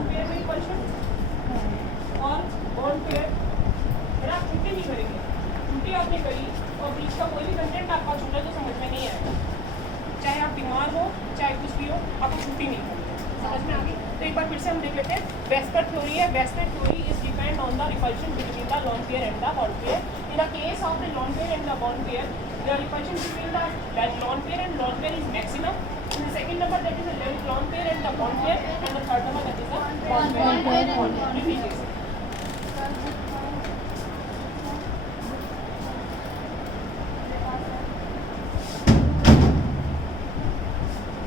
Bond pair में repulsion और bond pair फिर आप छुट्टी नहीं करेंगे, छुट्टी आपने करी और बीच का कोई भी कंटेंट आपका छूटा तो समझ में नहीं आएगा, चाहे आप बीमार हो चाहे कुछ भी हो, आपको छुट्टी नहीं करनी, समझ में आ गई। तो एक बार फिर से हम देख लेते हैं। वेस्पर थ्योरी है, VSEPR theory is depend on the repulsion between the lone pair and the bond pair. In the case of the lone pair and the bond pair, the repulsion between the lone pair and lone pair is maximum. In the second number, that is the lone pair and the bond pair, and the third number, that is the bond pair and bond pair. Repeat this.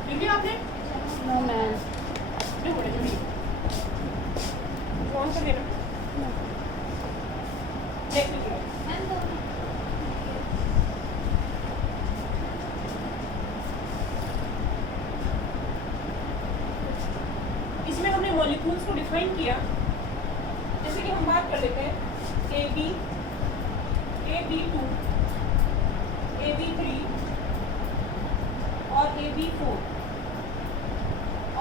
लिख लिया आपने? No ma'am. नहीं बोले जल्दी। कौन सा देना? Next लिखिए। इसमें हमने मॉलिक्यूल्स को डिफाइन किया, जैसे कि हम बात कर लेते हैं AB, AB2, AB3 और AB4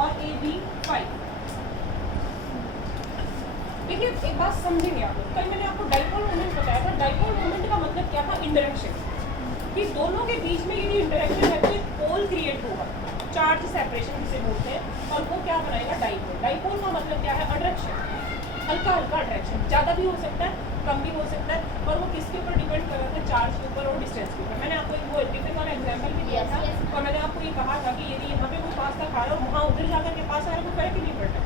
और AB5। देखिए एक बात समझेंगे आप लोग, कल मैंने आपको डाइपोल मोमेंट बताया था। डाइपोल मोमेंट का मतलब क्या था? इंटरेक्शन, कि दोनों के बीच में ये इंटरेक्शन है तो एक पोल क्रिएट होगा, चार्ज सेपरेशन जिसे बोलते हैं, और वो क्या बनाएगा? डाइपोल। डाइपोल का मतलब क्या है? अट्रैक्शन, हल्का हल्का अट्रैक्शन, ज़्यादा भी हो सकता है कम भी हो सकता है, और वो किसके ऊपर डिपेंड कर रहा था? चार्ज के ऊपर और डिस्टेंस के ऊपर। मैंने आपको एक वो टिपिकल वाला एग्जाम्पल भी दिया था, और मैंने आपको ये कहा था कि यदि यहाँ पे कोई पास्ता खा रहा है और वहाँ उधर जाकर के पास आ रहा है, कोई फर्क ही नहीं पड़ता।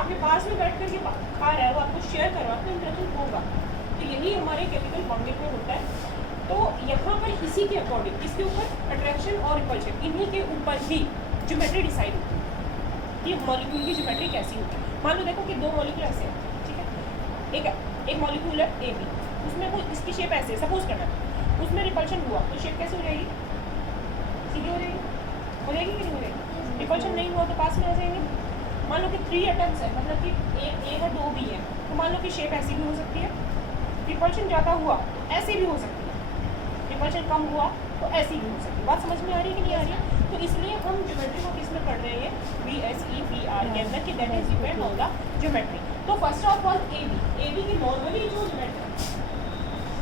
आपके पास में बैठ करके खा रहा है, वो आपको शेयर कर रहा है, आपको इंटरेक्शन होगा। तो यही हमारे केमिकल बॉन्डिंग में होता है। तो यहाँ पर इसी के अकॉर्डिंग, किसके ऊपर? अट्रैक्शन और रिपल्शन, इन्हीं के ऊपर ही ज्योमेट्री डिसाइड होती है कि मॉलिक्यूल की ज्योमेट्री कैसी होती है। मान लो देखो कि दो मॉलिक्यूल ऐसे हैं, ठीक है, एक मॉलिक्यूल है AB, उसमें कोई इसकी शेप ऐसे सपोज करना है, उसमें रिपल्शन हुआ तो शेप कैसे हो जाएगी? सीधी हो जाएगी, हो जाएगी कि नहीं हो जाएगी? रिपल्शन नहीं हुआ तो पास में आ जाएंगे। मान लो कि 3 एटम्स है, मतलब कि एक और 2 भी है, तो मान लो कि शेप ऐसी भी हो सकती है। रिपल्शन ज़्यादा हुआ तो ऐसी भी हो सकती है, रिपल्शन कम हुआ तो ऐसी भी हो सकती है। बात समझ में आ रही है कि नहीं आ रही है? तो इसलिए हम ज्योमेट्री को किस में पढ़ रहे हैं? VSEPR के अंदर, कि that is depend on the geometry. तो फर्स्ट ऑफ ऑल AB की नॉर्मली जो ज्योमेट्री,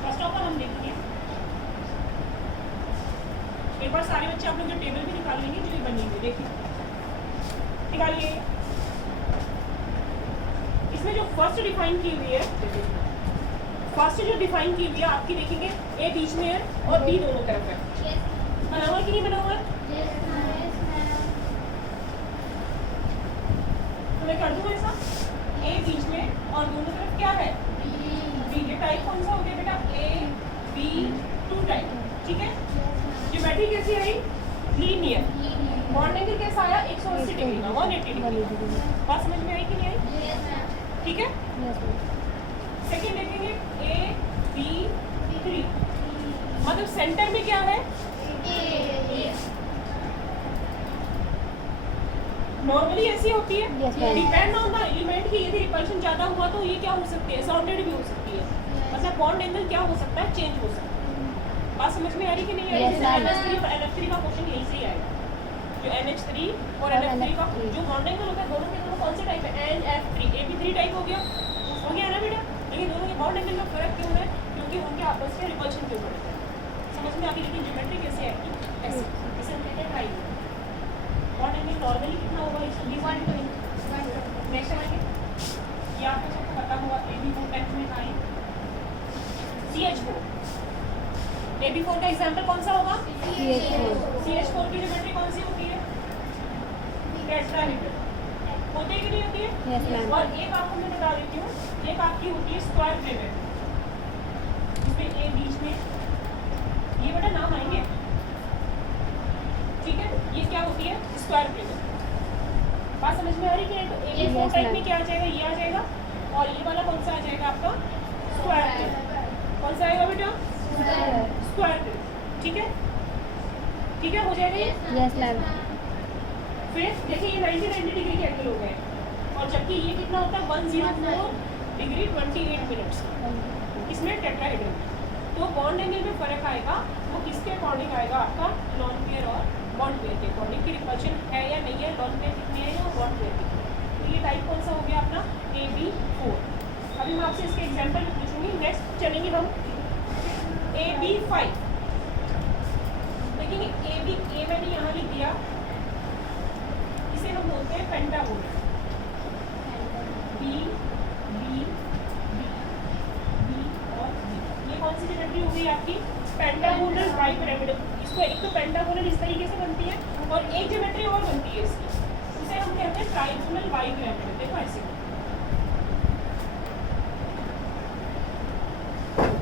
फर्स्ट ऑफ ऑल हम देखेंगे, एक बार सारे बच्चे आप लोग जो टेबल भी निकाल लेंगे जो ये बनी हुई, देखिए निकालिए। इसमें जो फर्स्ट डिफाइन की हुई है, फर्स्ट जो डिफाइन की हुई है आपकी, देखेंगे A बीच में है और B दोनों तरफ है। बना हुआ कि नहीं बना हुआ? तो मैं कर दूँ ऐसा, A बीच में और दोनों तरफ क्या है? B। ये टाइप कौन सा हो गया बेटा? AB2 टाइप, ठीक है। ज्योमेट्री कैसी आई? लीनियर। बॉन्ड एंगल कैसा आया? 180 डिग्री का, 180 डिग्री। बात समझ में आई कि नहीं आई? ठीक है। सेकेंड देखेंगे AB3, मतलब सेंटर में क्या है? नॉर्मली ऐसी होती है, डिपेंड ऑन द एलिमेंट की। यदि रिपल्शन ज़्यादा हुआ तो ये क्या हो सकती है? सॉर्टेड भी हो सकती है, मतलब बॉन्ड एंगल क्या हो सकता है? चेंज हो सकता है। बात समझ में आ रही कि नहीं आ रही? NH3 और NF3 का क्वेश्चन यही से ही आएगा, जो NH3 और NF3 का जो बॉन्ड एंगल होता है, दोनों के दोनों कौन से टाइप है? NF3। AB3 टाइप हो गया ना बेटा। लेकिन दोनों के बॉन्ड एंगल में फर्क क्यों है? क्योंकि उनके आपस के रिपल्शन के ऊपर है। समझ में आ गई? लेकिन ज्योमेट्री कैसे आएगी? ऐसे, इसे हम कहते हैं ट्राइंगल। बॉन्ड एंगल नॉर्मली कितना होगा? 120। नेक्स्ट आएंगे, ये आपको सबको पता होगा, AB4 टाइप में आई CH4। AB4 का एग्जाम्पल कौन सा होगा? CH4 की ज्योमेट्री कौन सी होती है? टेट्राहेड्रल होती है कि नहीं होती है? Yes, ma'am. और एक आपको मैं बता देती हूँ, एक आपकी होती है स्क्वायर पिरामिड, जिसमें A बीच में, ये बेटा नाम आएंगे, ठीक है। ये क्या होती है? Square pyramid. बात समझ में आ रही है? तो AB4 टाइप में क्या आ जाएगा? ये आ जाएगा, और ये वाला कौन सा आ जाएगा आपका? Square pyramid. कौन सा आएगा बेटा? स्क्वायर पिरामिड, ठीक है। ठीक है, हो जाएगा ये? Yes ma'am. फिर देखिए ये 90 डिग्री के एंगल हो गए, और जबकि ये कितना होता है? 104 डिग्री 28 मिनट्स। इसमें टेट्राहेड्रल। तो बॉन्ड एंगल में फर्क आएगा, वो किसके अकॉर्डिंग आएगा? आपका लॉन पेयर और बॉन्ड पेयर के अकॉर्डिंग, की रिपल्शन है या नहीं है, लॉन पेयर कितनी है और बॉन्ड पेयर कितनी है। तो ये टाइप कौन सा हो गया? अभी मैं आपसे इसके एग्जांपल में पूछूंगी। नेक्स्ट चलेंगे हम AB5। देखेंगे ए मैंने यहाँ लिख दिया, इसे हम बोलते हैं पेंटागोनल। बी बी बी और बी, ये कौन सी ज्योमेट्री हो गई आपकी? Pentagonal bipyramidal. इसको एक तो पेंटागोनल इस तरीके से बनती है और एक ज्योमेट्री और बनती है इसकी, उसे हम कहते हैं ट्राइगोनल बाइपिरामिडल। देखो ऐसे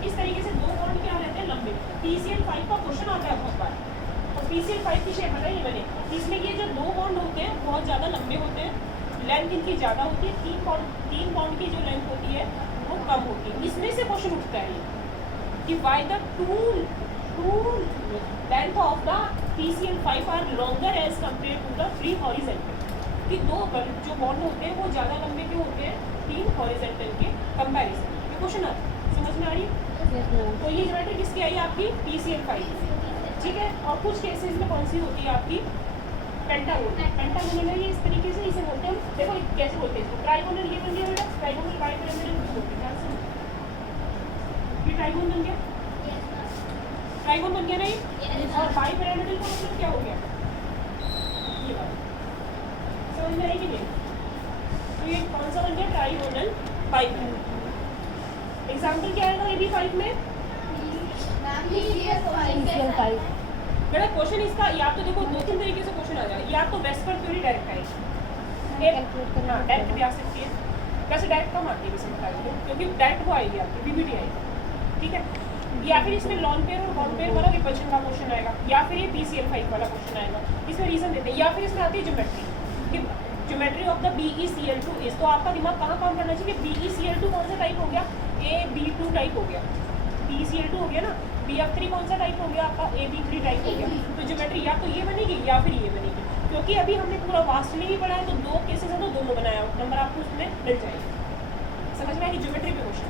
इस तरीके से दो बॉन्ड क्या रहते हैं? लंबे। PCl5 का क्वेश्चन आता है बहुत बार, और PCl5 की शेप पता ही नहीं बने। इसमें ये जो दो बॉन्ड होते हैं बहुत ज़्यादा लंबे होते हैं, लेंथ इनकी ज़्यादा होती है। तीन बॉन्ड की जो लेंथ होती है वो कम होती है। इसमें से क्वेश्चन उठता है कि why the two length of the PCl5 are longer as compare to the free horizontal. कि दो जो बॉन्ड होते हैं वो ज़्यादा लंबे क्यों होते हैं तीन हॉरिजॉन्टल के कंपैरिजन। ये क्वेश्चन आता है, समझ में आ रही है? तो ये ज्योमेट्री किसकी आई आपकी? PCl5, ठीक है। और कुछ केसेस में कौन सी होती है आपकी? पेंटागोनल। पेंटागोनल है ये इस तरीके से, इसे बोलते हैं, देखो कैसे बोलते हैं इसको, ट्राइगोनल। ये बन गया बेटा ट्राइगोनल बाइपिरामिडल बोलते हैं। ध्यान से, ये ट्राइगोन बन गया, ट्राइगोन बन गया नहीं? और बाइपिरामिडल का मतलब क्या हो गया? ये बात समझ में आएगी नहीं? तो ये कौन सा बन गया? Trigonal bipyramidal. एग्जाम्पल क्या आएगा AB5 में? बेटा क्वेश्चन इसका या तो देखो दो तीन तरीके से क्वेश्चन आ जाएगा, या तो वेस्पर थ्योरी डायरेक्ट आएगी, हाँ डायरेक्ट भी आ सकती है। वैसे डायरेक्ट कम आती है वैसे बता दो, क्योंकि डायरेक्ट वो आएगी आपकी BBT आएगी, ठीक है। या फिर इसमें लॉन पेयर और बॉन्ड पेयर वाला रिपल्शन का क्वेश्चन आएगा, या फिर ये PCl5 वाला क्वेश्चन आएगा। इसमें रीजन देते हैं, या फिर इसमें आती है geometry, geometry of the BeCl2 is. तो आपका दिमाग कहाँ काम करना चाहिए? BeCl2 कौन सा टाइप हो गया? AB2 टाइप हो गया। BeCl2 हो गया ना। BF3 कौन सा टाइप हो गया आपका? AB3 टाइप हो गया। तो ज्योमेट्री या तो ये बनेगी या फिर ये बनेगी, क्योंकि अभी हमने पूरा वास्टली ही पढ़ा है, तो दो केसेस है तो दोनों बनाया, नंबर आपको उसमें मिल जाएगा। समझ में आएगी? ज्योमेट्री पे क्वेश्चन,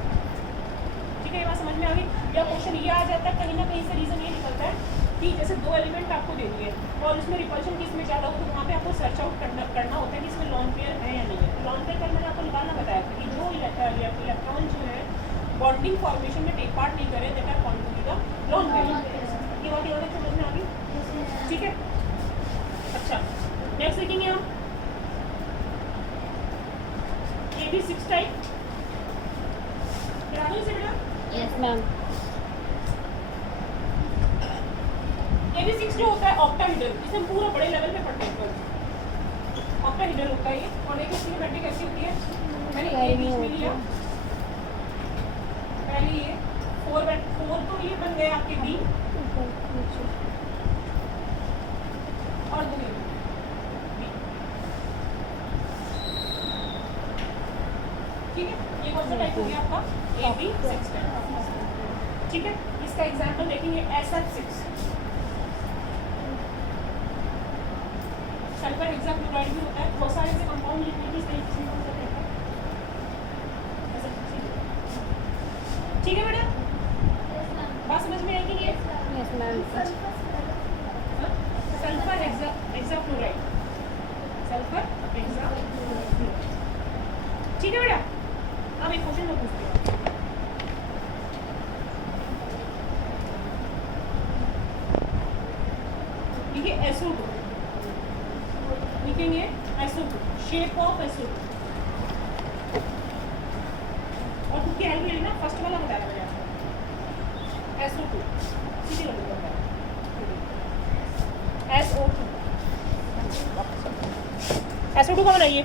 ठीक है। ये बात समझ में आ गई? या क्वेश्चन ये आ जाता है कहीं ना कहीं से, रीजन ये निकलता है कि जैसे दो एलिमेंट आपको दे दिए और उसमें रिपल्शन किस में ज़्यादा हो, तो वहाँ पे आपको सर्च आउट करना होता है कि इसमें लॉन पेयर है या नहीं है। लॉन पेयर का मैंने आपको निकालना बताया था कि जो इलेक्ट्रॉन जो है बॉन्डिंग फॉर्मेशन में टेक पार्ट नहीं करे, that are contribute the lone pair. ये बात यहाँ तक समझ में आ गई, ठीक है। अच्छा नेक्स्ट देखेंगे हम AB6 type. Yes ma'am. AB6 जो होता है ऑक्टाहेड्रल, इसे हम पूरा बड़े लेवल पे पढ़ते हैं। ऑक्टाहेड्रल होता है ये, और एक इसकी ज्योमेट्री कैसी होती है? मैंने ये बीच में लिया, पहले ये 4 तो ये बन गए आपके B, और दो ये B, ठीक है। ये कौन सा टाइप हो गया आपका? AB6 टाइप, ठीक है। इसका एग्जाम्पल देखेंगे SF6। सल्फर हेक्साक्लोराइड भी होता है। बहुत सारे ऐसे कंपाउंड लिखने की तरीके से कौन सा रहता है? ठीक है बेटा, बात समझ में आएगी? ये yes ma'am. Sulphur hexachloride, sulphur hexachloride, ठीक है बेटा। अब एक क्वेश्चन मैं पूछती हूँ, देखिए SO2 लिखेंगे, SO2 शेप ऑफ SO2, और खुद की हेल्प ले लेना। फर्स्ट वाला बताया मैंने आपको, SO2 सीधे लगेगा, SO2 का बनाइए।